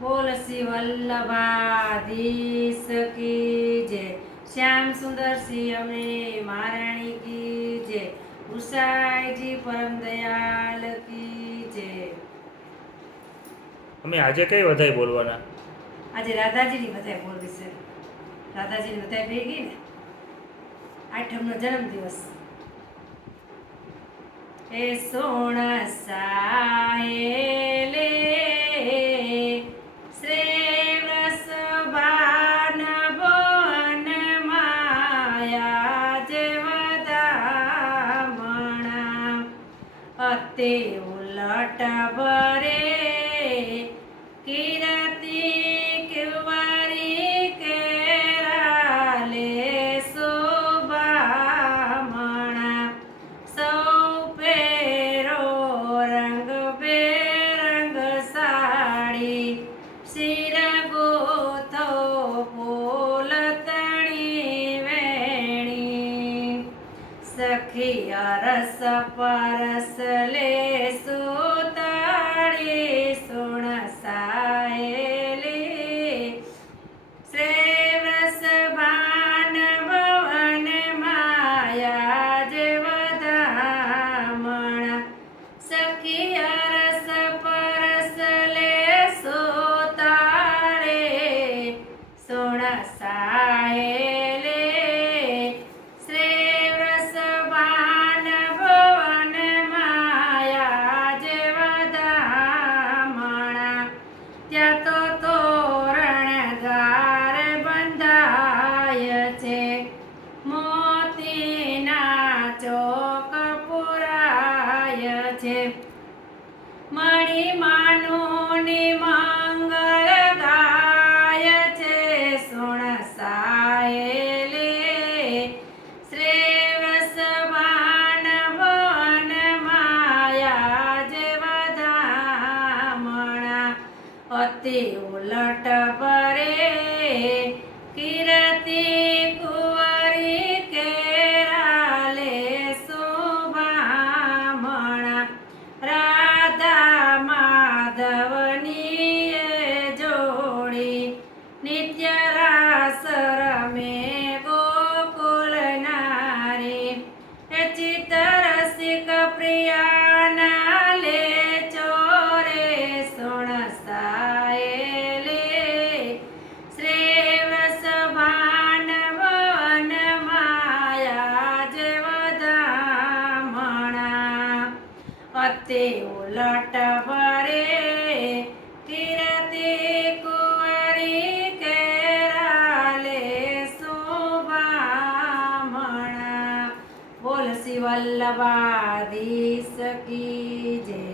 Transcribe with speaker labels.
Speaker 1: બોલ શ્રી વલ્લભાધીશ કી જય. શ્યામ સુંદર શ્રી અમે મહારાણી કી જય. ઉષાઈજી પરમ દયાલ કી જય.
Speaker 2: અમે આજે કઈ વધાઈ બોલવાના?
Speaker 1: આજે રાધાજીની વધાઈ બોલવી છે. રાધાજીની વધાઈ ભેગી ને? આઠમનો જન્મદિવસ. એ સોણ સાહેલે અતે ઉલટ ભરે કિરતી કુંવારી કેરાલે શોભામણા સૌ પેરો રંગ બેરંગ સાડી શિર सखिया रस परस ले છે ને મંગળ ગાય છે સુણ સાયેલે. શ્રેવસ ભાન વન માયા જેવધામણા અતિ ઉલટ ભરે અતે ઉલટ ભરે કિરતી કુંવરી કેરાલે શોભામણા. બોલ શ્રી વલ્લભાધીશ કી જય.